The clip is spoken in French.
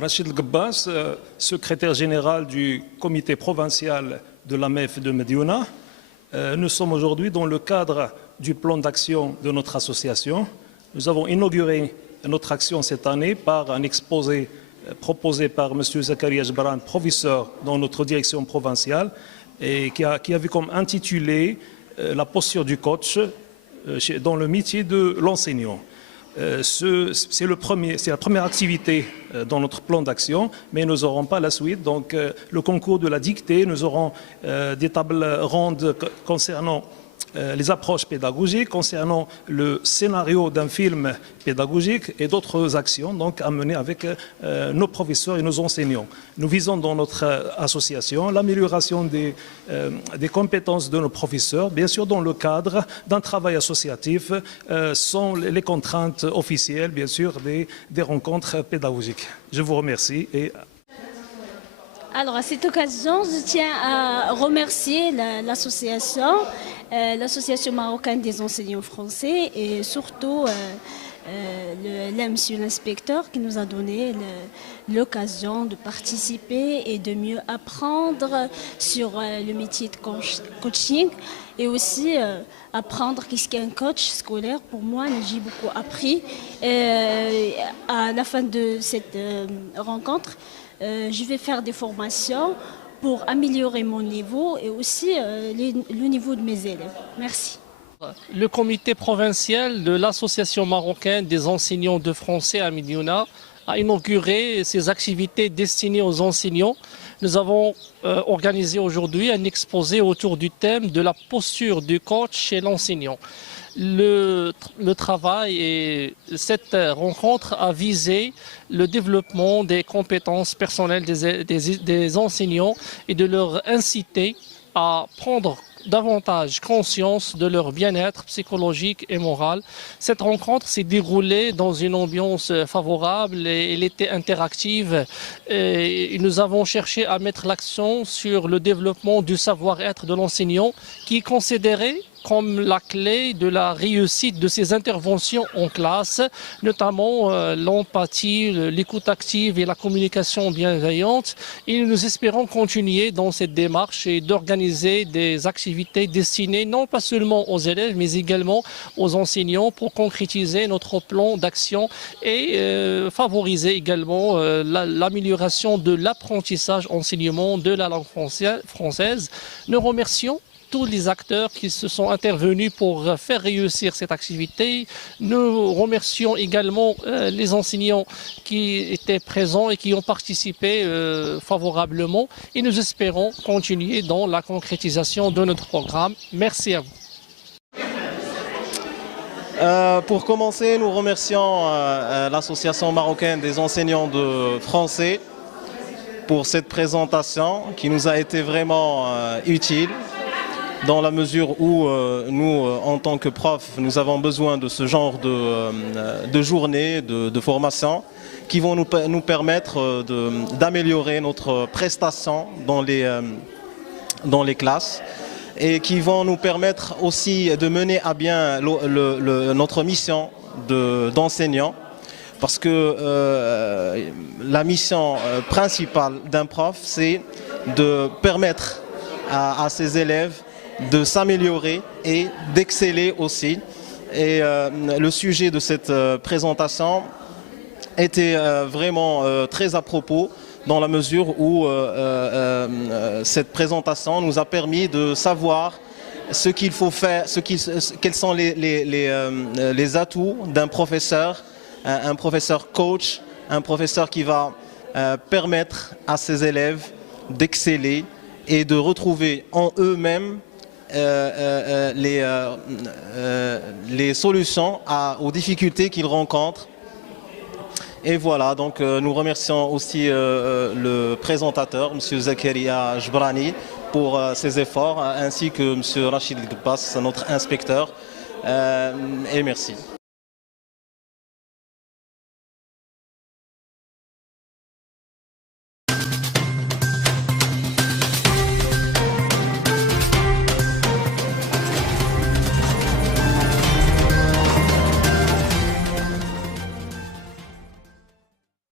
Rachid El-Gabbas, secrétaire général du comité provincial de l'AMEF de Médiouna. Nous sommes aujourd'hui dans le cadre du plan d'action de notre association. Nous avons inauguré notre action cette année par un exposé proposé par M. Zakaria Jbran, professeur dans notre direction provinciale, et qui avait comme intitulé la posture du coach dans le métier de l'enseignant. C'est la première activité dans notre plan d'action, mais nous n'aurons pas la suite. Donc, le concours de la dictée, nous aurons des tables rondes concernant les approches pédagogiques, concernant le scénario d'un film pédagogique et d'autres actions donc, à mener avec nos professeurs et nos enseignants. Nous visons dans notre association l'amélioration des compétences de nos professeurs, bien sûr dans le cadre d'un travail associatif sans les contraintes officielles, bien sûr, des rencontres pédagogiques. Je vous remercie. Alors, à cette occasion, je tiens à remercier l'association marocaine des enseignants français et surtout monsieur l'inspecteur qui nous a donné l'occasion de participer et de mieux apprendre sur le métier de coaching et aussi apprendre qu'est-ce qu'est un coach scolaire. Pour moi, j'ai beaucoup appris. À la fin de cette rencontre, je vais faire des formations pour améliorer mon niveau et aussi le niveau de mes élèves. Merci. Le comité provincial de l'Association marocaine des enseignants de français à Médiouna a inauguré ses activités destinées aux enseignants. Nous avons organisé aujourd'hui un exposé autour du thème de la posture du coach chez l'enseignant. Le travail et cette rencontre a visé le développement des compétences personnelles des enseignants et de leur inciter à prendre davantage conscience de leur bien-être psychologique et moral. Cette rencontre s'est déroulée dans une ambiance favorable et elle était interactive. Et nous avons cherché à mettre l'accent sur le développement du savoir-être de l'enseignant qui est considéré comme la clé de la réussite de ces interventions en classe, notamment l'empathie, l'écoute active et la communication bienveillante. Et nous espérons continuer dans cette démarche et d'organiser des activités destinées non pas seulement aux élèves, mais également aux enseignants pour concrétiser notre plan d'action et favoriser également l'amélioration de l'apprentissage enseignement de la langue française. Nous remercions tous les acteurs qui se sont intervenus pour faire réussir cette activité. Nous remercions également les enseignants qui étaient présents et qui ont participé favorablement. Et nous espérons continuer dans la concrétisation de notre programme. Merci à vous. Pour commencer, nous remercions l'Association marocaine des enseignants de français pour cette présentation qui nous a été vraiment utile, dans la mesure où nous, en tant que profs, nous avons besoin de ce genre de journées, de formation, qui vont nous permettre d'améliorer notre prestation dans les classes et qui vont nous permettre aussi de mener à bien notre mission d'enseignant. Parce que la mission principale d'un prof, c'est de permettre à ses élèves de s'améliorer et d'exceller aussi. Et le sujet de cette présentation était vraiment très à propos dans la mesure où cette présentation nous a permis de savoir ce qu'il faut faire, quels sont les atouts d'un professeur, un professeur coach, un professeur qui va permettre à ses élèves d'exceller et de retrouver en eux-mêmes les solutions aux difficultés qu'ils rencontrent. Et voilà, donc nous remercions aussi le présentateur, M. Zakaria Jbrani, pour ses efforts, ainsi que M. Rachid El-Gabbas, notre inspecteur. Et merci.